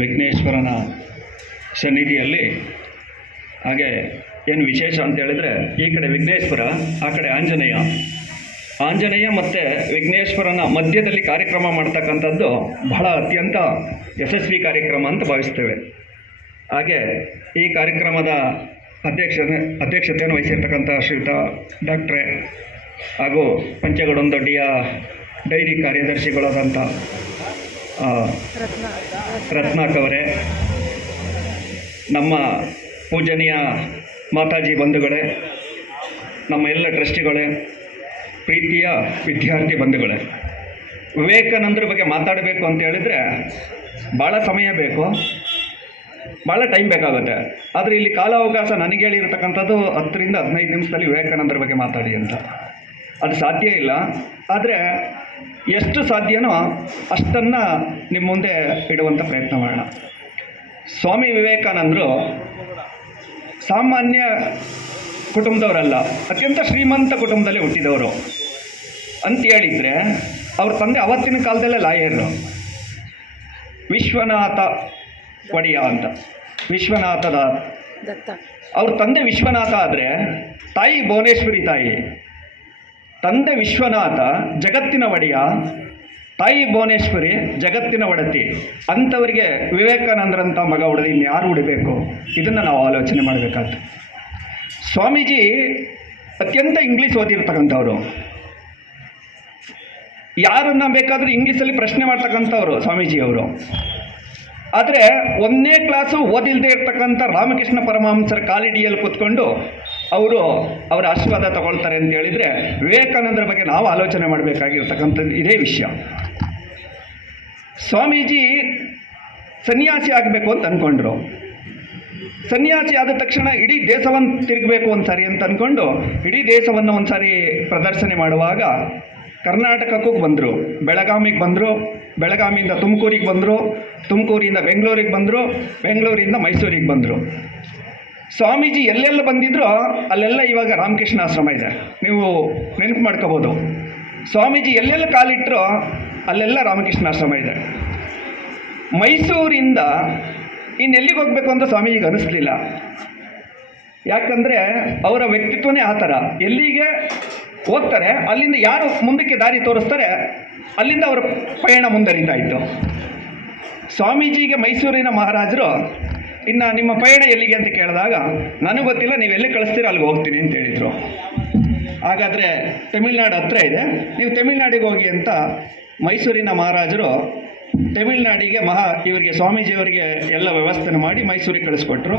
ವಿಘ್ನೇಶ್ವರನ ಸನ್ನಿಧಿಯಲ್ಲಿ. ಹಾಗೆ ಏನು ವಿಶೇಷ ಅಂತ ಹೇಳಿದ್ರೆ, ಈ ಕಡೆ ವಿಘ್ನೇಶ್ವರ, ಆ ಕಡೆ ಆಂಜನೇಯ ಮತ್ತು ವಿಘ್ನೇಶ್ವರನ ಮಧ್ಯದಲ್ಲಿ ಕಾರ್ಯಕ್ರಮ ಮಾಡ್ತಕ್ಕಂಥದ್ದು ಬಹಳ ಅತ್ಯಂತ ಯಶಸ್ವಿ ಕಾರ್ಯಕ್ರಮ ಅಂತ ಭಾವಿಸ್ತೇವೆ. ಹಾಗೆ ಈ ಕಾರ್ಯಕ್ರಮದ ಅಧ್ಯಕ್ಷತೆಯನ್ನು ವಹಿಸಿರ್ತಕ್ಕಂಥ ಶ್ರೀಯುತ ಡಾಕ್ಟ್ರೆ ಹಾಗೂ ಪಂಚಗಡೊಂದೊಡ್ಡಿಯ ಡೈರಿ ಕಾರ್ಯದರ್ಶಿಗಳಾದಂಥ ರತ್ನಾಕವರೇ, ನಮ್ಮ ಪೂಜನೀಯ ಮಾತಾಜಿ ಬಂಧುಗಳೇ, ನಮ್ಮ ಎಲ್ಲ ಟ್ರಸ್ಟಿಗಳೇ, ಪ್ರೀತಿಯ ವಿದ್ಯಾರ್ಥಿ ಬಂಧುಗಳೇ, ವಿವೇಕಾನಂದರ ಬಗ್ಗೆ ಮಾತಾಡಬೇಕು ಅಂತ ಹೇಳಿದರೆ ಭಾಳ ಸಮಯ ಬೇಕು, ಭಾಳ ಟೈಮ್ ಬೇಕಾಗುತ್ತೆ. ಆದರೆ ಇಲ್ಲಿ ಕಾಲಾವಕಾಶ ನನಗೆ ಹೇಳಿರ್ತಕ್ಕಂಥದ್ದು 10 ರಿಂದ 15 ನಿಮಿಷದಲ್ಲಿ ವಿವೇಕಾನಂದರ ಬಗ್ಗೆ ಮಾತಾಡಿ ಅಂತ. ಅದು ಸಾಧ್ಯ ಇಲ್ಲ. ಆದರೆ ಎಷ್ಟು ಸಾಧ್ಯನೋ ಅಷ್ಟನ್ನು ನಿಮ್ಮ ಮುಂದೆ ಇಡುವಂಥ ಪ್ರಯತ್ನ ಮಾಡೋಣ. ಸ್ವಾಮಿ ವಿವೇಕಾನಂದರು ಸಾಮಾನ್ಯ ಕುಟುಂಬದವರಲ್ಲ, ಅತ್ಯಂತ ಶ್ರೀಮಂತ ಕುಟುಂಬದಲ್ಲಿ ಹುಟ್ಟಿದವರು ಅಂತ ಹೇಳಿದರೆ, ಅವ್ರ ತಂದೆ ಅವತ್ತಿನ ಕಾಲದಲ್ಲೇ ಲಾಯರು, ವಿಶ್ವನಾಥ ಒಡೆಯ ಅಂತ, ವಿಶ್ವನಾಥದ ಅವ್ರ ತಂದೆ ವಿಶ್ವನಾಥ ಆದರೆ ತಾಯಿ ಭುವನೇಶ್ವರಿ ತಾಯಿ. ತಂದೆ ವಿಶ್ವನಾಥ ಜಗತ್ತಿನ ಒಡೆಯ, ತಾಯಿ ಭುವನೇಶ್ವರಿ ಜಗತ್ತಿನ ಒಡತಿ. ಅಂಥವರಿಗೆ ವಿವೇಕಾನಂದರಂಥ ಮಗ ಹೊಡೆದು ಇನ್ಯಾರು ಹೊಡಿಬೇಕು? ಇದನ್ನು ನಾವು ಆಲೋಚನೆ ಮಾಡಬೇಕಾಗ್ತದೆ. ಸ್ವಾಮೀಜಿ ಅತ್ಯಂತ ಇಂಗ್ಲೀಷ್ ಓದಿರ್ತಕ್ಕಂಥವ್ರು, ಯಾರನ್ನ ಬೇಕಾದರೂ ಇಂಗ್ಲೀಷಲ್ಲಿ ಪ್ರಶ್ನೆ ಮಾಡ್ತಕ್ಕಂಥವ್ರು ಸ್ವಾಮೀಜಿಯವರು. ಆದರೆ 1ನೇ ಕ್ಲಾಸು ಓದಿಲ್ಲದೆ ಇರ್ತಕ್ಕಂಥ ರಾಮಕೃಷ್ಣ ಪರಮಹಂಸರ ಕಾಲಿಡಿಯಲ್ಲಿ ಕೂತ್ಕೊಂಡು ಅವರ ಆಶೀರ್ವಾದ ತಗೊಳ್ತಾರೆ ಅಂತ ಹೇಳಿದರೆ, ವಿವೇಕಾನಂದರ ಬಗ್ಗೆ ನಾವು ಆಲೋಚನೆ ಮಾಡಬೇಕಾಗಿರ್ತಕ್ಕಂಥದ್ದು ಇದೇ ವಿಷಯ. ಸ್ವಾಮೀಜಿ ಸನ್ಯಾಸಿ ಆಗಬೇಕು ಅಂತ ಅಂದ್ಕೊಂಡ್ರು. ಸನ್ಯಾಸಿ ಆದ ತಕ್ಷಣ ಇಡೀ ದೇಶವನ್ನು ತಿರುಗಬೇಕು ಒಂದು ಸಾರಿ ಅಂತ ಅಂದ್ಕೊಂಡು ಇಡೀ ದೇಶವನ್ನು ಒಂದು ಸಾರಿ ಪ್ರದರ್ಶನೆ ಮಾಡುವಾಗ ಕರ್ನಾಟಕಕ್ಕೂ ಬಂದರು, ಬೆಳಗಾವಿಗೆ ಬಂದರು, ಬೆಳಗಾವಿಯಿಂದ ತುಮಕೂರಿಗೆ ಬಂದರು, ತುಮಕೂರಿಂದ ಬೆಂಗಳೂರಿಗೆ ಬಂದರು, ಬೆಂಗಳೂರಿಂದ ಮೈಸೂರಿಗೆ ಬಂದರು. ಸ್ವಾಮೀಜಿ ಎಲ್ಲೆಲ್ಲ ಬಂದಿದ್ರೋ ಅಲ್ಲೆಲ್ಲ ಇವಾಗ ರಾಮಕೃಷ್ಣ ಆಶ್ರಮ ಇದೆ, ನೀವು ನೆನಪು ಮಾಡ್ಕೋಬೋದು. ಸ್ವಾಮೀಜಿ ಎಲ್ಲೆಲ್ಲ ಕಾಲಿಟ್ಟರೋ ಅಲ್ಲೆಲ್ಲ ರಾಮಕೃಷ್ಣ ಆಶ್ರಮ ಇದೆ. ಮೈಸೂರಿಂದ ಇನ್ನೆಲ್ಲಿಗೆ ಹೋಗಬೇಕು ಅಂತ ಸ್ವಾಮೀಜಿಗೆ ಅನ್ನಿಸ್ಲಿಲ್ಲ. ಯಾಕಂದರೆ ಅವರ ವ್ಯಕ್ತಿತ್ವನೇ ಆ ಥರ. ಎಲ್ಲಿಗೆ ಹೋಗ್ತಾರೆ ಅಲ್ಲಿಂದ ಯಾರು ಮುಂದಕ್ಕೆ ದಾರಿ ತೋರಿಸ್ತಾರೆ ಅಲ್ಲಿಂದ ಅವರ ಪಯಣ ಮುಂದರಿತಾ ಇತ್ತು. ಸ್ವಾಮೀಜಿಗೆ ಮೈಸೂರಿನ ಮಹಾರಾಜರು ಇನ್ನು ನಿಮ್ಮ ಪಯಣ ಎಲ್ಲಿಗೆ ಅಂತ ಕೇಳಿದಾಗ, ನನಗೆ ಗೊತ್ತಿಲ್ಲ, ನೀವು ಎಲ್ಲಿ ಕಳಿಸ್ತೀರ ಅಲ್ಲಿಗೆ ಹೋಗ್ತೀನಿ ಅಂತ ಹೇಳಿದರು. ಹಾಗಾದರೆ ತಮಿಳ್ನಾಡು ಹತ್ರ ಇದೆ, ನೀವು ತಮಿಳ್ನಾಡಿಗೆ ಹೋಗಿ ಅಂತ ಮೈಸೂರಿನ ಮಹಾರಾಜರು ತಮಿಳ್ನಾಡಿಗೆ ಇವರಿಗೆ ಸ್ವಾಮೀಜಿಯವರಿಗೆ ಎಲ್ಲ ವ್ಯವಸ್ಥೆ ಮಾಡಿ ಮೈಸೂರಿಗೆ ಕಳಿಸ್ಕೊಟ್ರು,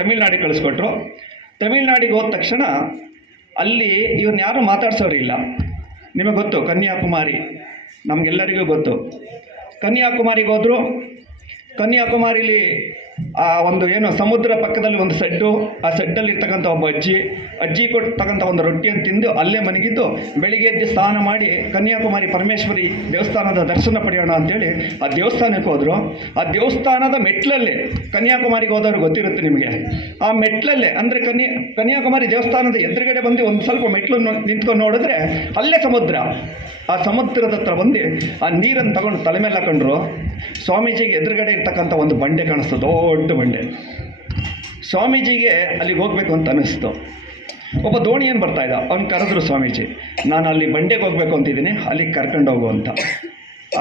ತಮಿಳ್ನಾಡಿಗೆ ಕಳಿಸ್ಕೊಟ್ರು. ತಮಿಳ್ನಾಡಿಗೆ ಹೋದ ತಕ್ಷಣ ಅಲ್ಲಿ ಇವ್ರನ್ನ ಯಾರೂ ಮಾತಾಡ್ಸೋರಿಲ್ಲ. ನಿಮಗೆ ಗೊತ್ತು, ಕನ್ಯಾಕುಮಾರಿ ನಮಗೆಲ್ಲರಿಗೂ ಗೊತ್ತು. ಕನ್ಯಾಕುಮಾರಿಗೆ ಹೋದರು. ಕನ್ಯಾಕುಮಾರಿಲಿ ಆ ಒಂದು ಏನು ಸಮುದ್ರ ಪಕ್ಕದಲ್ಲಿ ಒಂದು ಸೆಡ್ಡು, ಆ ಸೆಡ್ಡಲ್ಲಿ ಇರ್ತಕ್ಕಂಥ ಒಬ್ಬ ಅಜ್ಜಿ ಕೊಡ್ತಕ್ಕಂಥ ಒಂದು ರೊಟ್ಟಿಯನ್ನು ತಿಂದು ಅಲ್ಲೇ ಮನಗಿದ್ದು ಬೆಳಿಗ್ಗೆ ಎದ್ದು ಸ್ನಾನ ಮಾಡಿ ಕನ್ಯಾಕುಮಾರಿ ಪರಮೇಶ್ವರಿ ದೇವಸ್ಥಾನದ ದರ್ಶನ ಪಡೆಯೋಣ ಅಂತೇಳಿ ಆ ದೇವಸ್ಥಾನಕ್ಕೆ ಹೋದರು. ಆ ದೇವಸ್ಥಾನದ ಮೆಟ್ಲಲ್ಲೇ, ಕನ್ಯಾಕುಮಾರಿಗೆ ಹೋದವ್ರು ಗೊತ್ತಿರುತ್ತೆ ನಿಮಗೆ, ಆ ಮೆಟ್ಲಲ್ಲೇ ಅಂದರೆ ಕನ್ಯಾಕುಮಾರಿ ದೇವಸ್ಥಾನದ ಎದುರುಗಡೆ ಬಂದು ಒಂದು ಸ್ವಲ್ಪ ಮೆಟ್ಲು ನಿಂತ್ಕೊಂಡು ನೋಡಿದ್ರೆ ಅಲ್ಲೇ ಸಮುದ್ರ. ಆ ಸಮುದ್ರದ ಹತ್ರ ಬಂದು ಆ ನೀರನ್ನು ತಗೊಂಡು ತಲೆ ಮೇಲೆ ಹಾಕೊಂಡ್ರು. ಸ್ವಾಮೀಜಿಗೆ ಎದುರುಗಡೆ ಇರ್ತಕ್ಕಂಥ ಒಂದು ಬಂಡೆ ಕಾಣಿಸ್ತು, ದೊಡ್ಡ ಬಂಡೆ. ಸ್ವಾಮೀಜಿಗೆ ಅಲ್ಲಿಗೆ ಹೋಗಬೇಕು ಅಂತ ಅನ್ನಿಸ್ತು. ಒಬ್ಬ ದೋಣಿಯನ್ನು ಬರ್ತಾಯಿದ್ದ, ಅವ್ನು ಕರೆದ್ರು ಸ್ವಾಮೀಜಿ, ನಾನು ಅಲ್ಲಿ ಬಂಡೆಗೆ ಹೋಗಬೇಕು ಅಂತಿದ್ದೀನಿ, ಅಲ್ಲಿಗೆ ಕರ್ಕೊಂಡು ಹೋಗು ಅಂತ.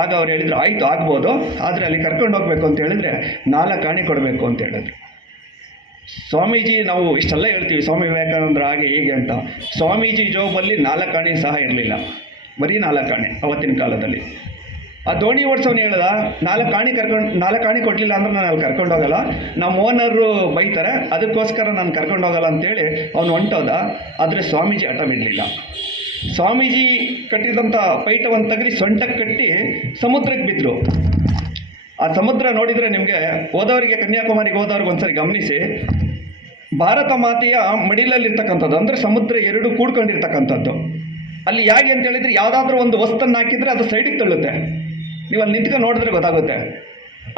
ಆಗ ಅವ್ರು ಹೇಳಿದರು, ಆಯಿತು ಆಗ್ಬೋದು, ಆದರೆ ಅಲ್ಲಿ ಕರ್ಕೊಂಡು ಹೋಗಬೇಕು ಅಂತ ಹೇಳಿದರೆ 4 ಆಣೆ ಕೊಡಬೇಕು ಅಂತ ಹೇಳಿದ್ರು. ಸ್ವಾಮೀಜಿ, ನಾವು ಇಷ್ಟೆಲ್ಲ ಹೇಳ್ತೀವಿ ಸ್ವಾಮಿ ವಿವೇಕಾನಂದರು ಹಾಗೆ ಹೀಗೆ ಅಂತ, ಸ್ವಾಮೀಜಿ ಜೋಬಲ್ಲಿ 4 ಆಣೆ ಸಹ ಇರಲಿಲ್ಲ, ಬರೀ 4 ಆಣೆ ಅವತ್ತಿನ ಕಾಲದಲ್ಲಿ. ಆ ದೋಣಿ ಓಡಿಸೋನು ಹೇಳ್ದ, 4 ಆಣೆ ಕೊಡಲಿಲ್ಲ ಅಂದ್ರೆ ನಾನು ಅಲ್ಲಿ ಕರ್ಕೊಂಡು ಹೋಗಲ್ಲ, ನಮ್ಮ ಓನರು ಬೈತಾರೆ, ಅದಕ್ಕೋಸ್ಕರ ನಾನು ಕರ್ಕೊಂಡು ಹೋಗಲ್ಲ ಅಂತೇಳಿ ಅವನು ಹೊಂಟೋದ. ಆದರೆ ಸ್ವಾಮೀಜಿ ಹಠ ಬಿಡಲಿಲ್ಲ. ಸ್ವಾಮೀಜಿ ಕಟ್ಟಿದಂಥ ಪೈಟವನ್ನು ತೆಗೆದು ಸೊಂಟಕ್ಕೆ ಕಟ್ಟಿ ಸಮುದ್ರಕ್ಕೆ ಬಿದ್ದರು. ಆ ಸಮುದ್ರ ನೋಡಿದರೆ ನಿಮಗೆ ಹೋದವರಿಗೆ, ಕನ್ಯಾಕುಮಾರಿಗೆ ಹೋದವ್ರಿಗೆ ಒಂದ್ಸರಿ ಗಮನಿಸಿ, ಭಾರತ ಮಾತೆಯ ಮಡಿಲಲ್ಲಿರ್ತಕ್ಕಂಥದ್ದು, ಅಂದರೆ ಸಮುದ್ರ 2 ಕೂಡ್ಕೊಂಡಿರ್ತಕ್ಕಂಥದ್ದು. ಅಲ್ಲಿ ಹೇಗೆ ಅಂತ ಹೇಳಿದರೆ, ಯಾವುದಾದ್ರೂ ಒಂದು ವಸ್ತನ್ನು ಹಾಕಿದರೆ ಅದು ಸೈಡಿಗೆ ತಳ್ಳುತ್ತೆ. ನೀವು ಅಲ್ಲಿ ನಿಂತ್ಕೊಂಡು ನೋಡಿದ್ರೆ ಗೊತ್ತಾಗುತ್ತೆ.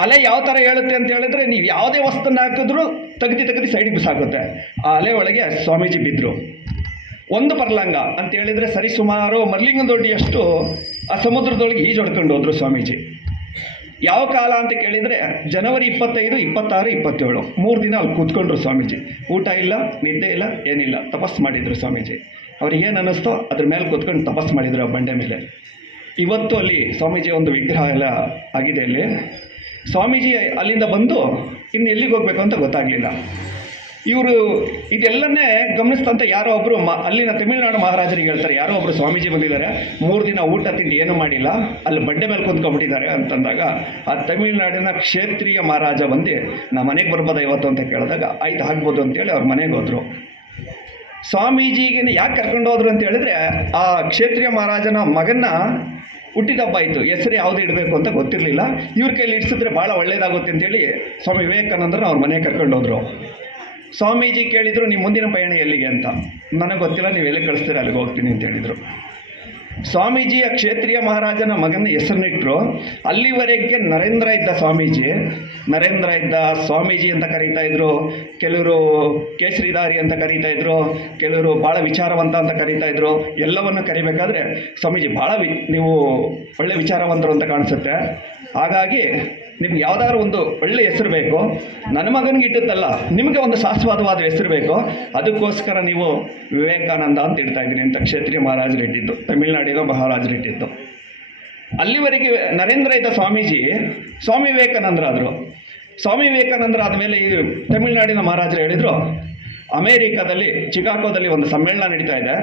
ಅಲೆ ಯಾವ ಥರ ಹೇಳುತ್ತೆ ಅಂತ ಹೇಳಿದ್ರೆ, ನೀವು ಯಾವುದೇ ವಸ್ತನ್ನು ಹಾಕಿದ್ರೂ ತೆಗೆದು ಸೈಡಿಗೆ ಬಿಸಾಗುತ್ತೆ. ಆ ಅಲೆ ಒಳಗೆ ಸ್ವಾಮೀಜಿ ಬಿದ್ದರು. 1 ಪರ್ಲಾಂಗ ಅಂತ ಹೇಳಿದರೆ ಸರಿಸುಮಾರು ಮರ್ಲಿಂಗನದೊಡ್ಡಿಯಷ್ಟು ಆ ಸಮುದ್ರದೊಳಗೆ ಈಜೊಡ್ಕೊಂಡು ಹೋದರು ಸ್ವಾಮೀಜಿ. ಯಾವ ಕಾಲ ಅಂತ ಕೇಳಿದರೆ ಜನವರಿ 25, 26, 27 3 ದಿನ ಅಲ್ಲಿ ಕೂತ್ಕೊಂಡ್ರು ಸ್ವಾಮೀಜಿ. ಊಟ ಇಲ್ಲ, ನಿದ್ದೆ ಇಲ್ಲ, ಏನಿಲ್ಲ, ತಪಸ್ಸು ಮಾಡಿದರು ಸ್ವಾಮೀಜಿ. ಅವ್ರಿಗೆ ಏನು ಅನ್ನಿಸ್ತೋ ಅದ್ರ ಮೇಲೆ ಕೂತ್ಕೊಂಡು ತಪಸ್ಸು ಮಾಡಿದರು ಆ ಬಂಡೆ ಮೇಲೆ. ಇವತ್ತು ಅಲ್ಲಿ ಸ್ವಾಮೀಜಿ ಒಂದು ವಿಗ್ರಹ ಎಲ್ಲ ಆಗಿದೆ. ಅಲ್ಲಿ ಸ್ವಾಮೀಜಿ ಅಲ್ಲಿಂದ ಬಂದು ಇನ್ನು ಎಲ್ಲಿಗೆ ಹೋಗಬೇಕು ಅಂತ ಗೊತ್ತಾಗಲಿಲ್ಲ. ಇವರು ಇದೆಲ್ಲನ್ನೇ ಗಮನಿಸ್ತಂತ ಯಾರೋ ಒಬ್ಬರು ಅಲ್ಲಿನ ತಮಿಳುನಾಡು ಮಹಾರಾಜರಿಗೆ ಹೇಳ್ತಾರೆ, ಯಾರೋ ಒಬ್ಬರು ಸ್ವಾಮೀಜಿ ಬಂದಿದ್ದಾರೆ, 3 ದಿನ ಊಟ ತಿಂಡಿ ಏನೂ ಮಾಡಿಲ್ಲ, ಅಲ್ಲಿ ಬಂಡೆ ಮೇಲೆ ಕುಂತ್ಕೊಂಡ್ಬಿಟ್ಟಿದ್ದಾರೆ ಅಂತಂದಾಗ ಆ ತಮಿಳುನಾಡಿನ ಕ್ಷೇತ್ರೀಯ ಮಹಾರಾಜ ಬಂದು ನಾ ಮನೆಗೆ ಬರ್ಬೋದಾ ಇವತ್ತು ಅಂತ ಕೇಳಿದಾಗ ಆಯ್ತು ಆಗ್ಬೋದು ಅಂತೇಳಿ ಅವ್ರ ಮನೆಗೆ ಹೋದರು. ಸ್ವಾಮೀಜಿಗೆ ಯಾಕೆ ಕರ್ಕೊಂಡು ಹೋದ್ರು ಅಂತ ಹೇಳಿದ್ರೆ ಆ ಕ್ಷೇತ್ರೀಯ ಮಹಾರಾಜನ ಮಗನ ಹುಟ್ಟಿದಬ್ಬ ಆಯಿತು. ಹೆಸರು ಯಾವುದು ಇಡಬೇಕು ಅಂತ ಗೊತ್ತಿರಲಿಲ್ಲ. ಇವ್ರ ಕೈಲಿ ಇಡ್ಸಿದ್ರೆ ಭಾಳ ಒಳ್ಳೇದಾಗುತ್ತೆ ಅಂತೇಳಿ ಸ್ವಾಮಿ ವಿವೇಕಾನಂದರನ್ನ ಅವ್ರ ಮನೆಗೆ ಕರ್ಕೊಂಡು ಹೋದರು. ಸ್ವಾಮೀಜಿ ಕೇಳಿದರು, ನಿಮ್ಮ ಮುಂದಿನ ಪಯಣ ಎಲ್ಲಿಗೆ ಅಂತ. ನನಗೆ ಗೊತ್ತಿಲ್ಲ, ನೀವು ಎಲ್ಲಿ ಕಳಿಸ್ತೀರ ಅಲ್ಲಿಗೆ ಹೋಗ್ತೀನಿ ಅಂತ ಹೇಳಿದರು. ಸ್ವಾಮೀಜಿಯ ಕ್ಷೇತ್ರೀಯ ಮಹಾರಾಜನ ಮಗನ ಹೆಸರನ್ನಿಟ್ಟರು. ಅಲ್ಲಿವರೆಗೆ ನರೇಂದ್ರ ಇದ್ದ ಸ್ವಾಮೀಜಿ, ನರೇಂದ್ರ ಇದ್ದ ಸ್ವಾಮೀಜಿ ಅಂತ ಕರೀತಾ ಇದ್ರು, ಕೆಲವರು ಕೇಸರಿದಾರಿ ಅಂತ ಕರೀತಾ ಇದ್ರು, ಕೆಲವರು ಭಾಳ ವಿಚಾರವಂತ ಅಂತ ಕರೀತಾ ಇದ್ರು. ಎಲ್ಲವನ್ನು ಕರಿಬೇಕಾದ್ರೆ ಸ್ವಾಮೀಜಿ ಭಾಳ ನೀವು ಒಳ್ಳೆ ವಿಚಾರವಂತರು ಅಂತ ಕಾಣಿಸುತ್ತೆ, ಹಾಗಾಗಿ ನಿಮ್ಗೆ ಯಾವುದಾದ್ರು ಒಂದು ಒಳ್ಳೆಯ ಹೆಸರು ಬೇಕು, ನನ್ನ ಮಗನಿಗೆ ಇಟ್ಟದ್ದಲ್ಲ, ನಿಮಗೆ ಒಂದು ಶಾಶ್ವತವಾದ ಹೆಸರು ಬೇಕು, ಅದಕ್ಕೋಸ್ಕರ ನೀವು ವಿವೇಕಾನಂದ ಅಂತ ಇಡ್ತಾ ಇದ್ದೀನಿ ಅಂತ ಕ್ಷೇತ್ರೀಯ ಮಹಾರಾಜರು ಇಟ್ಟಿದ್ದು, ತಮಿಳುನಾಡಿನ ಮಹಾರಾಜರು ಇಟ್ಟಿದ್ದು. ಅಲ್ಲಿವರೆಗೆ ನರೇಂದ್ರ ಇದ್ದ ಸ್ವಾಮೀಜಿ ಸ್ವಾಮಿ ವಿವೇಕಾನಂದರಾದರು. ಸ್ವಾಮಿ ವಿವೇಕಾನಂದರ ಆದಮೇಲೆ ಈ ತಮಿಳುನಾಡಿನ ಮಹಾರಾಜರು ಹೇಳಿದರು, ಅಮೇರಿಕಾದಲ್ಲಿ ಚಿಕಾಗೋದಲ್ಲಿ ಒಂದು ಸಮ್ಮೇಳನ ನಡೀತಾ ಇದೆ,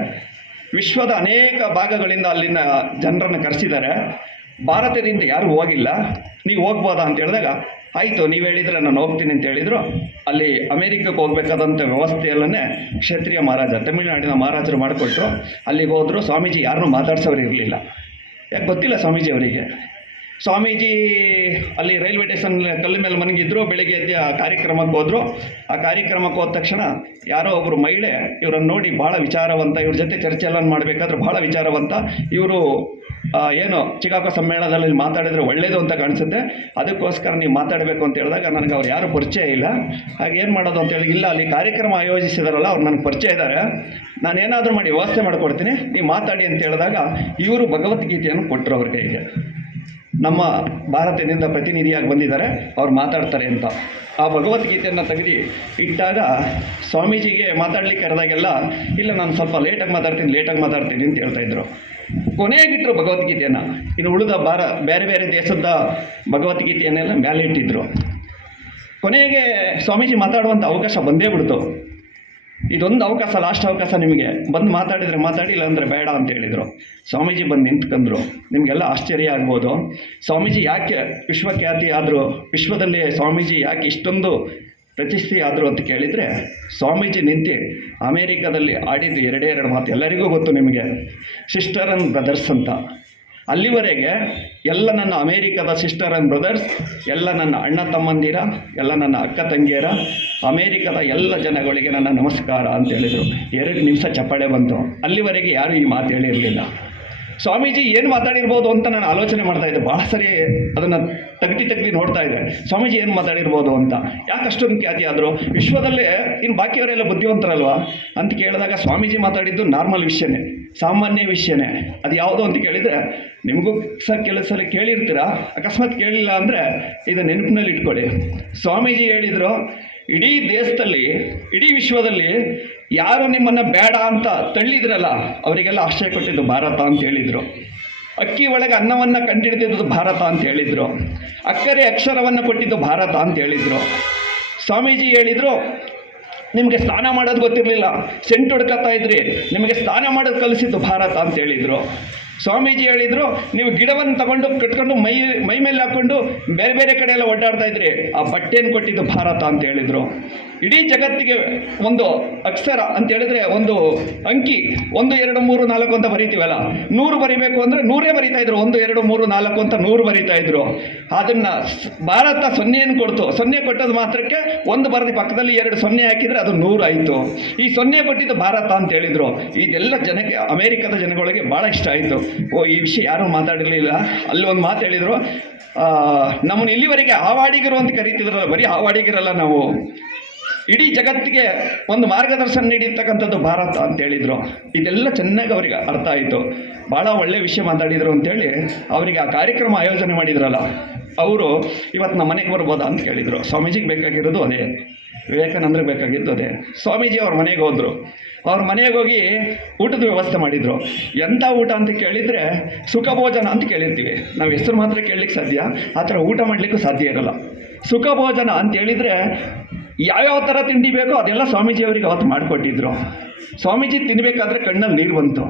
ವಿಶ್ವದ ಅನೇಕ ಭಾಗಗಳಿಂದ ಅಲ್ಲಿನ ಜನರನ್ನು ಕರೆಸಿದ್ದಾರೆ, ಭಾರತದಿಂದ ಯಾರೂ ಹೋಗಿಲ್ಲ, ನೀವು ಹೋಗ್ಬೋದಾ ಅಂತ ಹೇಳಿದಾಗ ಆಯಿತು ನೀವು ಹೇಳಿದರೆ ನಾನು ಹೋಗ್ತೀನಿ ಅಂತ ಹೇಳಿದರು. ಅಲ್ಲಿ ಅಮೇರಿಕಕ್ಕೆ ಹೋಗ್ಬೇಕಾದಂಥ ವ್ಯವಸ್ಥೆಯಲ್ಲೇ ಕ್ಷೇತ್ರೀಯ ಮಹಾರಾಜ ತಮಿಳುನಾಡಿನ ಮಹಾರಾಜರು ಮಾಡಿಕೊಟ್ರು. ಅಲ್ಲಿಗೆ ಹೋದರು. ಸ್ವಾಮೀಜಿ ಯಾರನ್ನೂ ಮಾತಾಡ್ಸೋರು ಇರಲಿಲ್ಲ, ಯಾಕೆ ಗೊತ್ತಿಲ್ಲ ಸ್ವಾಮೀಜಿ ಅವರಿಗೆ. ಸ್ವಾಮೀಜಿ ಅಲ್ಲಿ ರೈಲ್ವೆ ಸ್ಟೇಷನ್ ಕಲ್ಲ ಮೇಲೆ ಮನಗಿದ್ರು. ಬೆಳಗ್ಗೆ ಎದ್ದು ಆ ಕಾರ್ಯಕ್ರಮಕ್ಕೆ ಹೋದರು. ಆ ಕಾರ್ಯಕ್ರಮಕ್ಕೆ ಹೋದ ತಕ್ಷಣ ಯಾರೋ ಒಬ್ಬರು ಮಹಿಳೆ ಇವರನ್ನು ನೋಡಿ ಭಾಳ ವಿಚಾರವಂತ, ಇವ್ರ ಜೊತೆ ಚರ್ಚೆ ಎಲ್ಲ ಮಾಡಬೇಕಾದ್ರೆ ಭಾಳ ವಿಚಾರವಂತ, ಇವರು ಏನು ಚಿಕಾಗೋ ಸಮ್ಮೇಳನದಲ್ಲಿ ಮಾತಾಡಿದರೆ ಒಳ್ಳೆಯದು ಅಂತ ಕಾಣಿಸುತ್ತೆ, ಅದಕ್ಕೋಸ್ಕರ ನೀವು ಮಾತಾಡಬೇಕು ಅಂತ ಹೇಳಿದಾಗ ನನಗೆ ಅವ್ರು ಯಾರೂ ಪರಿಚಯ ಇಲ್ಲ, ಹಾಗೆ ಏನು ಮಾಡೋದು ಅಂತೇಳಿ, ಇಲ್ಲ ಅಲ್ಲಿ ಕಾರ್ಯಕ್ರಮ ಆಯೋಜಿಸಿದಾರಲ್ಲ ಅವ್ರು ನನಗೆ ಪರಿಚಯ ಇದ್ದಾರೆ, ನಾನೇನಾದರೂ ಮಾಡಿ ವ್ಯವಸ್ಥೆ ಮಾಡಿಕೊಡ್ತೀನಿ, ನೀವು ಮಾತಾಡಿ ಅಂತ ಹೇಳಿದಾಗ ಇವರು ಭಗವದ್ಗೀತೆಯನ್ನು ಕೊಟ್ಟರು ಅವ್ರ ಕೈಗೆ. ನಮ್ಮ ಭಾರತದಿಂದ ಪ್ರತಿನಿಧಿಯಾಗಿ ಬಂದಿದ್ದಾರೆ, ಅವ್ರು ಮಾತಾಡ್ತಾರೆ ಅಂತ ಆ ಭಗವದ್ಗೀತೆಯನ್ನು ತೆಗೆದು ಇಟ್ಟಾಗ ಸ್ವಾಮೀಜಿಗೆ ಮಾತಾಡಲಿಕ್ಕೆ ಕರೆದಾಗೆಲ್ಲ ಇಲ್ಲ ನಾನು ಸ್ವಲ್ಪ ಲೇಟಾಗಿ ಮಾತಾಡ್ತೀನಿ ಅಂತ ಹೇಳ್ತಾಯಿದ್ರು. ಕೊನೆಗಿಟ್ಟರು ಭಗವದ್ಗೀತೆಯನ್ನು. ಇನ್ನು ಉಳಿದ ಬೇರೆ ಬೇರೆ ದೇಶದ ಭಗವದ್ಗೀತೆಯನ್ನೆಲ್ಲ ಮೇಲೆ ಇಟ್ಟಿದ್ರು. ಕೊನೆಗೆ ಸ್ವಾಮೀಜಿ ಮಾತಾಡುವಂಥ ಅವಕಾಶ ಬಂದೇ ಬಿಡ್ತು. ಇದೊಂದು ಅವಕಾಶ, ಲಾಸ್ಟ್ ಅವಕಾಶ, ನಿಮಗೆ ಬಂದು ಮಾತಾಡಿದರೆ ಮಾತಾಡಿ, ಇಲ್ಲಾಂದರೆ ಬೇಡ ಅಂತ ಹೇಳಿದರು. ಸ್ವಾಮೀಜಿ ಬಂದು ನಿಂತ್ಕೊಂಡ್ರು. ನಿಮಗೆಲ್ಲ ಆಶ್ಚರ್ಯ ಆಗ್ಬೋದು, ಸ್ವಾಮೀಜಿ ಯಾಕೆ ವಿಶ್ವಖ್ಯಾತಿ ಆದರು, ವಿಶ್ವದಲ್ಲಿ ಸ್ವಾಮೀಜಿ ಯಾಕೆ ಇಷ್ಟೊಂದು ಪ್ರತಿಷ್ಠೆ ಆದರು ಅಂತ ಕೇಳಿದರೆ, ಸ್ವಾಮೀಜಿ ನಿಂತು ಅಮೇರಿಕಾದಲ್ಲಿ ಆಡಿದ್ದು ಎರಡೇ ಮಾತು, ಎಲ್ಲರಿಗೂ ಗೊತ್ತು ನಿಮಗೆ, ಸಿಸ್ಟರ್ ಆ್ಯಂಡ್ ಬ್ರದರ್ಸ್ ಅಂತ. ಅಲ್ಲಿವರೆಗೆ ಎಲ್ಲ ನನ್ನ ಅಮೇರಿಕಾದ ಸಿಸ್ಟರ್ ಆ್ಯಂಡ್ ಬ್ರದರ್ಸ್, ಎಲ್ಲ ನನ್ನ ಅಣ್ಣ ತಮ್ಮಂದಿರ, ಎಲ್ಲ ನನ್ನ ಅಕ್ಕ ತಂಗಿಯರ, ಅಮೇರಿಕಾದ ಎಲ್ಲ ಜನಗಳಿಗೆ ನನ್ನ ನಮಸ್ಕಾರ ಅಂತ ಹೇಳಿದರು. 2 ನಿಮಿಷ ಚಪ್ಪಾಳೆ ಬಂತು. ಅಲ್ಲಿವರೆಗೆ ಯಾರೂ ಈ ಮಾತು ಹೇಳಿರಲಿಲ್ಲ. ಸ್ವಾಮೀಜಿ ಏನು ಮಾತಾಡಿರ್ಬೋದು ಅಂತ ನಾನು ಆಲೋಚನೆ ಮಾಡ್ತಾಯಿದ್ದೆ. ಭಾಳ ಸರಿ ಅದನ್ನು ತೆಗ್ದು ನೋಡ್ತಾ ಇದ್ದೆ, ಸ್ವಾಮೀಜಿ ಏನು ಮಾತಾಡಿರ್ಬೋದು ಅಂತ. ಯಾಕೆ ಅಷ್ಟೊಂದು ಖ್ಯಾತಿ ಆದರು ವಿಶ್ವದಲ್ಲೇ? ಇನ್ನು ಬಾಕಿಯವರೆಲ್ಲ ಬುದ್ಧಿವಂತರಲ್ವ ಅಂತ ಕೇಳಿದಾಗ ಸ್ವಾಮೀಜಿ ಮಾತಾಡಿದ್ದು ನಾರ್ಮಲ್ ವಿಷಯನೇ, ಸಾಮಾನ್ಯ ವಿಷಯನೇ. ಅದು ಯಾವುದೋ ಅಂತ ಕೇಳಿದರೆ ನಿಮಗೂ ಕೆಲವು ಸಲ ಕೇಳಿರ್ತೀರ, ಅಕಸ್ಮಾತ್ ಕೇಳಿಲ್ಲ ಅಂದರೆ ಇದು ನೆನಪಿನಲ್ಲಿ ಇಟ್ಕೊಳ್ಳಿ. ಸ್ವಾಮೀಜಿ ಹೇಳಿದರು, ಇಡೀ ದೇಶದಲ್ಲಿ, ಇಡೀ ವಿಶ್ವದಲ್ಲಿ ಯಾರು ನಿಮ್ಮನ್ನು ಬೇಡ ಅಂತ ತಳ್ಳಿದ್ರಲ್ಲ ಅವರಿಗೆಲ್ಲ ಆಶ್ರಯ ಕೊಟ್ಟಿದ್ದು ಭಾರತ ಅಂತ ಹೇಳಿದರು. ಅಕ್ಕಿ ಒಳಗೆ ಅನ್ನವನ್ನು ಕಂಡುಹಿಡಿದಿದ್ದು ಭಾರತ ಅಂತ ಹೇಳಿದರು. ಅಕ್ಕರೆ ಅಕ್ಷರವನ್ನು ಕೊಟ್ಟಿದ್ದು ಭಾರತ ಅಂತ ಹೇಳಿದರು. ಸ್ವಾಮೀಜಿ ಹೇಳಿದರು, ನಿಮಗೆ ಸ್ನಾನ ಮಾಡೋದು ಗೊತ್ತಿರಲಿಲ್ಲ, ಸೆಂಟು ಹೊಡ್ಕೊತಾ ಇದ್ರಿ, ನಿಮಗೆ ಸ್ನಾನ ಮಾಡೋದು ಕಲಿಸಿದ್ದು ಭಾರತ ಅಂತ ಹೇಳಿದರು. ಸ್ವಾಮೀಜಿ ಹೇಳಿದರು, ನೀವು ಗಿಡವನ್ನು ತಗೊಂಡು ಕಟ್ಕೊಂಡು ಮೈ ಮೇಲೆ ಹಾಕ್ಕೊಂಡು ಬೇರೆ ಬೇರೆ ಕಡೆ ಎಲ್ಲ ಓಡಾಡ್ತಾ ಇದ್ರಿ, ಆ ಬಟ್ಟೆಯನ್ನು ಕೊಟ್ಟಿದ್ದು ಭಾರತ ಅಂತ ಹೇಳಿದರು. ಇಡೀ ಜಗತ್ತಿಗೆ ಒಂದು ಅಕ್ಷರ ಅಂತ ಹೇಳಿದರೆ ಒಂದು ಅಂಕಿ 1 2 3 4 ಅಂತ ಬರೀತೀವಲ್ಲ, 100 ಬರಿಬೇಕು ಅಂದರೆ 100 ಬರಿತಾ ಇದ್ರು, 1 2 3 4 ಅಂತ 100 ಬರಿತಾ ಇದ್ರು. ಅದನ್ನು ಭಾರತ 0 ಕೊಡ್ತು. 0 ಕೊಟ್ಟೋದು ಮಾತ್ರಕ್ಕೆ 1 ಬರೆದು ಪಕ್ಕದಲ್ಲಿ 2 0 ಹಾಕಿದರೆ ಅದು 100 ಆಯಿತು. ಈ 0 ಕೊಟ್ಟಿದ್ದು ಭಾರತ ಅಂತ ಹೇಳಿದರು. ಇದೆಲ್ಲ ಜನಕ್ಕೆ, ಅಮೇರಿಕದ ಜನಗಳಿಗೆ ಭಾಳ ಇಷ್ಟ ಆಯಿತು. ಈ ವಿಷಯ ಯಾರೂ ಮಾತಾಡಿರಲಿಲ್ಲ. ಅಲ್ಲಿ ಒಂದು ಮಾತು ಹೇಳಿದರು, ನಮ್ಮನ್ನು ಇಲ್ಲಿವರೆಗೆ ಹಾವಾಡಿಗರು ಅಂತ ಕರೀತಿದ್ರಲ್ಲ, ಬರೀ ಹಾವಾಡಿಗರಲ್ಲ ನಾವು, ಇಡೀ ಜಗತ್ತಿಗೆ ಒಂದು ಮಾರ್ಗದರ್ಶನ ನೀಡಿರ್ತಕ್ಕಂಥದ್ದು ಭಾರತ ಅಂತ ಹೇಳಿದರು. ಇದೆಲ್ಲ ಚೆನ್ನಾಗಿ ಅವರಿಗೆ ಅರ್ಥ ಆಯಿತು. ಭಾಳ ಒಳ್ಳೆಯ ವಿಷಯ ಮಾತಾಡಿದರು ಅಂತೇಳಿ ಅವರಿಗೆ ಆ ಕಾರ್ಯಕ್ರಮ ಆಯೋಜನೆ ಮಾಡಿದ್ರಲ್ಲ, ಅವರು ಇವತ್ತು ನಮ್ಮ ಮನೆಗೆ ಬರ್ಬೋದಾ ಅಂತ ಕೇಳಿದರು. ಸ್ವಾಮೀಜಿಗೆ ಬೇಕಾಗಿರೋದು ಅದೇ, ವಿವೇಕಾನಂದರಿಗೆ ಬೇಕಾಗಿದ್ದು ಅದೇ. ಸ್ವಾಮೀಜಿ ಅವ್ರ ಮನೆಗೆ ಹೋದರು. ಅವ್ರ ಮನೆಗೆ ಹೋಗಿ ಊಟದ ವ್ಯವಸ್ಥೆ ಮಾಡಿದರು. ಎಂಥ ಊಟ ಅಂತ ಕೇಳಿದರೆ ಸುಖಭೋಜನ ಅಂತ ಕೇಳಿರ್ತೀವಿ ನಾವು, ಹೆಸರು ಮಾತ್ರ ಕೇಳಲಿಕ್ಕೆ ಸಾಧ್ಯ, ಆ ಥರ ಊಟ ಮಾಡಲಿಕ್ಕೂ ಸಾಧ್ಯ ಇರೋಲ್ಲ. ಸುಖಭೋಜನ ಅಂತ ಹೇಳಿದರೆ ಯಾವ್ಯಾವ ಥರ ತಿಂಡಿ ಬೇಕೋ ಅದೆಲ್ಲ ಸ್ವಾಮೀಜಿಯವರಿಗೆ ಅವತ್ತು ಮಾಡಿಕೊಟ್ಟಿದ್ರು. ಸ್ವಾಮೀಜಿ ತಿನ್ನಬೇಕಾದ್ರೆ ಕಣ್ಣಲ್ಲಿ ನೀರು ಬಂತು.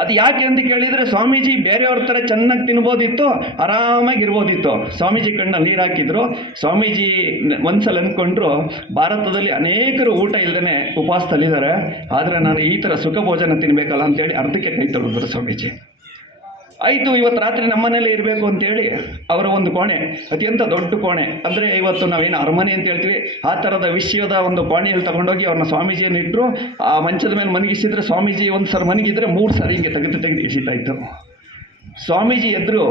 ಅದು ಯಾಕೆ ಅಂತ ಕೇಳಿದರೆ ಸ್ವಾಮೀಜಿ ಬೇರೆಯವ್ರ ಥರ ಚೆನ್ನಾಗಿ ತಿನ್ಬೋದಿತ್ತು, ಆರಾಮಾಗಿರ್ಬೋದಿತ್ತು. ಸ್ವಾಮೀಜಿ ಕಣ್ಣಲ್ಲಿ ನೀರು ಹಾಕಿದ್ರು. ಸ್ವಾಮೀಜಿ ಒಂದ್ಸಲ ಅಂದ್ಕೊಂಡ್ರು, ಭಾರತದಲ್ಲಿ ಅನೇಕರು ಊಟ ಇಲ್ಲದೇ ಉಪವಾಸದಲ್ಲಿದ್ದಾರೆ, ಆದರೆ ನಾನು ಈ ಥರ ಸುಖ ಭೋಜನ ತಿನ್ನಬೇಕಲ್ಲ ಅಂತೇಳಿ ಅರ್ಧಕ್ಕೆ ಕೈ ತೊಳೆದ್ರು ಸ್ವಾಮೀಜಿ. ಆಯಿತು, ಇವತ್ತು ರಾತ್ರಿ ನಮ್ಮನೇಲೇ ಇರಬೇಕು ಅಂತೇಳಿ ಅವರ ಒಂದು ಕೋಣೆ, ಅತ್ಯಂತ ದೊಡ್ಡ ಕೋಣೆ, ಅಂದರೆ ಇವತ್ತು ನಾವೇನು ಅರಮನೆ ಅಂತ ಹೇಳ್ತೀವಿ ಆ ಥರದ ವಿಷಯದ ಒಂದು ಕೋಣೆಯಲ್ಲಿ ತಗೊಂಡೋಗಿ ಅವ್ರನ್ನ ಸ್ವಾಮೀಜಿಯನ್ನು ಇಟ್ಟರು. ಆ ಮಂಚದ ಮೇಲೆ ಮನಗಿಸಿದ್ರೆ ಸ್ವಾಮೀಜಿ ಒಂದು ಸಲ ಮನಗಿದ್ರೆ 3 ಸಾರಿ ಹಿಂಗೆ ತೆಗೆದು ಎಸಿತಾಯಿತ್ತು. ಸ್ವಾಮೀಜಿ ಎದುರು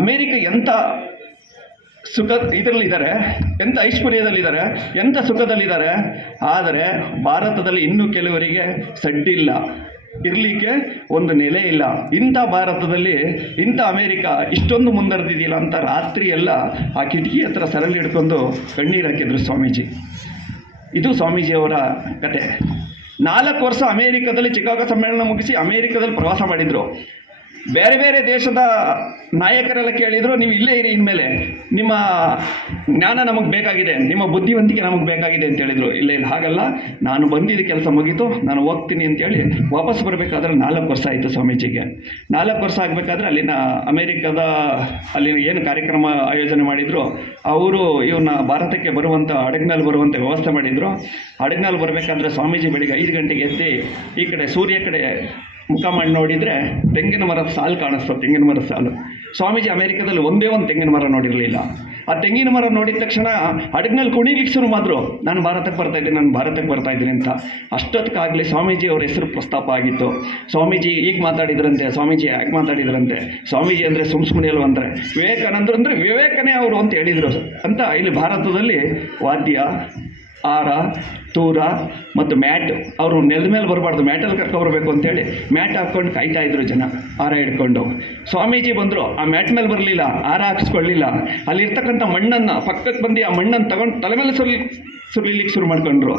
ಅಮೇರಿಕ ಎಂಥ ಸುಖ ಇದರಲ್ಲಿದ್ದಾರೆ, ಎಂಥ ಐಶ್ವರ್ಯದಲ್ಲಿದ್ದಾರೆ, ಎಂಥ ಸುಖದಲ್ಲಿದ್ದಾರೆ. ಆದರೆ ಭಾರತದಲ್ಲಿ ಇನ್ನೂ ಕೆಲವರಿಗೆ ಸಡ್ಡಿಲ್ಲ, ಇರಲಿಕ್ಕೆ ಒಂದು ನೆಲೆ ಇಲ್ಲ. ಇಂಥ ಭಾರತದಲ್ಲಿ ಇಂಥ ಅಮೇರಿಕ ಇಷ್ಟೊಂದು ಮುಂದುವರೆದಿದೆಯಲ್ಲ ಅಂತ ರಾತ್ರಿ ಎಲ್ಲ ಆ ಕಿಟಕಿ ಹತ್ರ ಸರಳಿ ಹಿಡ್ಕೊಂಡು ಕಣ್ಣೀರು ಹಾಕಿದ್ರು ಸ್ವಾಮೀಜಿ. ಇದು ಸ್ವಾಮೀಜಿಯವರ ಕತೆ. 4 ವರ್ಷ ಅಮೇರಿಕದಲ್ಲಿ ಚಿಕಾಗೋ ಸಮ್ಮೇಳನ ಮುಗಿಸಿ ಅಮೇರಿಕದಲ್ಲಿ ಪ್ರವಾಸ ಮಾಡಿದರು. ಬೇರೆ ಬೇರೆ ದೇಶದ ನಾಯಕರೆಲ್ಲ ಕೇಳಿದರು, ನೀವು ಇಲ್ಲೇ ಇರಿ, ಇನ್ಮೇಲೆ ನಿಮ್ಮ ಜ್ಞಾನ ನಮಗೆ ಬೇಕಾಗಿದೆ, ನಿಮ್ಮ ಬುದ್ಧಿವಂತಿಕೆ ನಮಗೆ ಬೇಕಾಗಿದೆ ಅಂತ ಹೇಳಿದರು. ಇಲ್ಲ ಹಾಗಲ್ಲ, ನಾನು ಬಂದಿದ್ದ ಕೆಲಸ ಮುಗೀತು, ನಾನು ಹೋಗ್ತೀನಿ ಅಂತೇಳಿ ವಾಪಸ್ ಬರಬೇಕಾದ್ರೆ 4 ವರ್ಷ ಆಯಿತು ಸ್ವಾಮೀಜಿಗೆ. 4 ವರ್ಷ ಆಗಬೇಕಾದ್ರೆ ಅಲ್ಲಿನ ಅಮೇರಿಕದ ಅಲ್ಲಿನ ಏನು ಕಾರ್ಯಕ್ರಮ ಆಯೋಜನೆ ಮಾಡಿದರು, ಅವರು ಇವ್ರನ್ನ ಭಾರತಕ್ಕೆ ಬರುವಂಥ ಹಡಗಿನಲ್ಲಿ ಬರುವಂಥ ವ್ಯವಸ್ಥೆ ಮಾಡಿದರು. ಹಡಗಿನಲ್ಲಿ ಬರಬೇಕಾದ್ರೆ ಸ್ವಾಮೀಜಿ ಬೆಳಿಗ್ಗೆ 5 ಗಂಟೆಗೆ ಎದ್ದು ಈ ಕಡೆ ಸೂರ್ಯ ಕಡೆ ಮುಖ ಮಾಡಿ ನೋಡಿದರೆ ತೆಂಗಿನ ಮರದ ಸಾಲು ಕಾಣಿಸ್ತು. ತೆಂಗಿನ ಮರದ ಸಾಲು. ಸ್ವಾಮೀಜಿ ಅಮೇರಿಕದಲ್ಲಿ ಒಂದೇ ಒಂದು ತೆಂಗಿನ ಮರ ನೋಡಿರಲಿಲ್ಲ. ಆ ತೆಂಗಿನ ಮರ ನೋಡಿದ ತಕ್ಷಣ ಹಡಗಿನಲ್ಲಿ ಕುಣಿಲಿಕ್ಕೆ ಶುರು ಮಾಡಿದ್ರು, ನಾನು ಭಾರತಕ್ಕೆ ಬರ್ತಾ ಇದ್ದೀನಿ ಅಂತ. ಅಷ್ಟೊತ್ತಿಗಾಗಲಿ ಸ್ವಾಮೀಜಿ ಅವ್ರ ಹೆಸರು ಪ್ರಸ್ತಾಪ ಆಗಿತ್ತು. ಸ್ವಾಮೀಜಿ ಈಗ ಮಾತಾಡಿದ್ರಂತೆ, ಸ್ವಾಮೀಜಿ ಯಾಕೆ ಮಾತಾಡಿದ್ರಂತೆ, ಸ್ವಾಮೀಜಿ ಅಂದರೆ ಸುಮ್ಮನೆ ಅಲ್ವ ಅಂದರೆ ವಿವೇಕಾನಂದರು ಅಂದರೆ ವಿವೇಕನೇ ಅವರು ಅಂತ ಹೇಳಿದರು ಅಂತ. ಇಲ್ಲಿ ಭಾರತದಲ್ಲಿ ವಾದ್ಯ, ಆರ, ತೂರ ಮತ್ತು ಮ್ಯಾಟ್, ಅವರು ನೆಲದ ಮೇಲೆ ಬರಬಾರ್ದು, ಮ್ಯಾಟಲ್ಲಿ ಕರ್ಕೊಬರ್ಬೇಕು ಅಂತೇಳಿ ಮ್ಯಾಟ್ ಹಾಕ್ಕೊಂಡು ಕಾಯ್ತಾ ಇದ್ರು ಜನ ಆರ ಹಿಡ್ಕೊಂಡು. ಸ್ವಾಮೀಜಿ ಬಂದರು, ಆ ಮ್ಯಾಟ್ ಮೇಲೆ ಬರಲಿಲ್ಲ, ಆರ ಹಾಕಿಸ್ಕೊಳ್ಳಿಲ್ಲ. ಅಲ್ಲಿರ್ತಕ್ಕಂಥ ಮಣ್ಣನ್ನು ಪಕ್ಕಕ್ಕೆ ಬಂದು ಆ ಮಣ್ಣನ್ನು ತಗೊಂಡು ತಲೆ ಮೇಲೆ ಸುರಿಲಿಕ್ಕೆ ಶುರು ಮಾಡ್ಕೊಂಡ್ರು.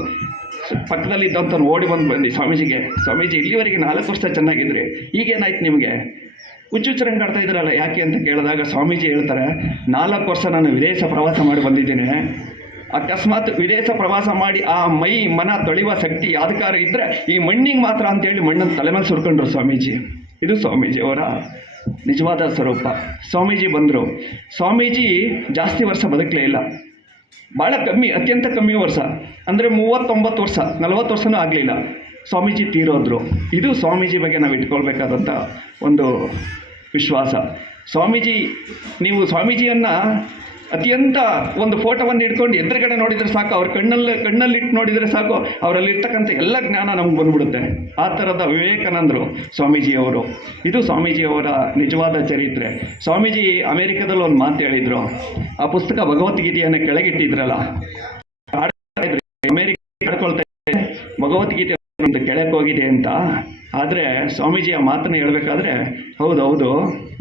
ಪಕ್ಕದಲ್ಲಿ ಇದ್ದಂಥ ಓಡಿ ಬಂದು ಸ್ವಾಮೀಜಿ ಇಲ್ಲಿವರೆಗೆ 4 ವರ್ಷ ಚೆನ್ನಾಗಿದ್ರಿ, ಈಗೇನಾಯ್ತು ನಿಮಗೆ, ಹುಚ್ಚುಚ್ಚರಂಗೆ ಆಡ್ತಾ ಇದ್ರಲ್ಲ ಯಾಕೆ ಅಂತ ಕೇಳಿದಾಗ ಸ್ವಾಮೀಜಿ ಹೇಳ್ತಾರೆ, 4 ವರ್ಷ ನಾನು ವಿದೇಶ ಪ್ರವಾಸ ಮಾಡಿ ಬಂದಿದ್ದೇನೆ. ಅಕಸ್ಮಾತ್ ವಿದೇಶ ಪ್ರವಾಸ ಮಾಡಿ ಆ ಮನ ತೊಳೆಯುವ ಶಕ್ತಿ ಯಾವ್ದಕ್ಕಾರ ಇದ್ದರೆ ಈ ಮಣ್ಣಿಗೆ ಮಾತ್ರ ಅಂತೇಳಿ ಮಣ್ಣನ್ನು ತಲೆ ಮೇಲೆ ಸುರ್ಕೊಂಡ್ರು ಸ್ವಾಮೀಜಿ. ಇದು ಸ್ವಾಮೀಜಿಯವರ ನಿಜವಾದ ಸ್ವರೂಪ. ಸ್ವಾಮೀಜಿ ಬಂದರು. ಸ್ವಾಮೀಜಿ ಜಾಸ್ತಿ ವರ್ಷ ಬದುಕಲೇ ಇಲ್ಲ, ಭಾಳ ಕಮ್ಮಿ, ಅತ್ಯಂತ ಕಮ್ಮಿ ವರ್ಷ, ಅಂದರೆ 39 ವರ್ಷ, 40 ವರ್ಷನೂ ಆಗಲಿಲ್ಲ. ಸ್ವಾಮೀಜಿ ತೀರೋದ್ರು. ಇದು ಸ್ವಾಮೀಜಿ ಬಗ್ಗೆ ನಾವು ಇಟ್ಕೊಳ್ಬೇಕಾದಂಥ ಒಂದು ವಿಶ್ವಾಸ. ನೀವು ಸ್ವಾಮೀಜಿಯನ್ನು ಅತ್ಯಂತ ಒಂದು ಫೋಟೋವನ್ನು ಇಟ್ಕೊಂಡು ಎದುರುಗಡೆ ನೋಡಿದರೆ ಸಾಕು, ಅವ್ರ ಕಣ್ಣಲ್ಲಿಟ್ಟು ನೋಡಿದರೆ ಸಾಕು, ಅವರಲ್ಲಿರ್ತಕ್ಕಂಥ ಎಲ್ಲ ಜ್ಞಾನ ನಮ್ಗೆ ಬಂದ್ಬಿಡುತ್ತೆ. ಆ ಥರದ ವಿವೇಕಾನಂದರು ಸ್ವಾಮೀಜಿಯವರು. ಇದು ಸ್ವಾಮೀಜಿಯವರ ನಿಜವಾದ ಚರಿತ್ರೆ. ಸ್ವಾಮೀಜಿ ಅಮೇರಿಕದಲ್ಲಿ ಒಂದು ಮಾತು ಹೇಳಿದರು, ಆ ಪುಸ್ತಕ ಭಗವದ್ಗೀತೆಯನ್ನು ಕೆಳಗಿಟ್ಟಿದ್ರಲ್ಲ, ಅಮೇರಿಕ ಹೇಳ್ಕೊಳ್ತಾ ಇದೆ ಭಗವದ್ಗೀತೆ ಒಂದು ಕೆಳಕ್ಕೆ ಹೋಗಿದೆ ಅಂತ. ಆದರೆ ಸ್ವಾಮೀಜಿಯ ಮಾತನ್ನು ಹೇಳಬೇಕಾದ್ರೆ ಹೌದು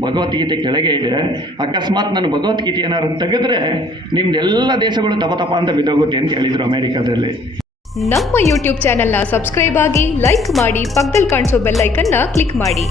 ಭಗವದ್ಗೀತೆ ಕೆಳಗೆ ಇದೆ, ಅಕಸ್ಮಾತ್ ನಾನು ಭಗವದ್ಗೀತೆ ಏನಾದ್ರು ತೆಗೆದ್ರೆ ನಿಮ್ದೆಲ್ಲ ದೇಶಗಳು ತಪ ಅಂತ ಬಿದ್ದೋಗುತ್ತೆ ಅಂತ ಹೇಳಿದರು ಅಮೇರಿಕಾದಲ್ಲಿ. ನಮ್ಮ ಯೂಟ್ಯೂಬ್ ಚಾನೆಲ್ನ ಸಬ್ಸ್ಕ್ರೈಬ್ ಆಗಿ, ಲೈಕ್ ಮಾಡಿ, ಪಕ್ಕದಲ್ಲಿ ಕಾಣಿಸೋ ಬೆಲ್ ಐಕನ್ನ ಕ್ಲಿಕ್ ಮಾಡಿ.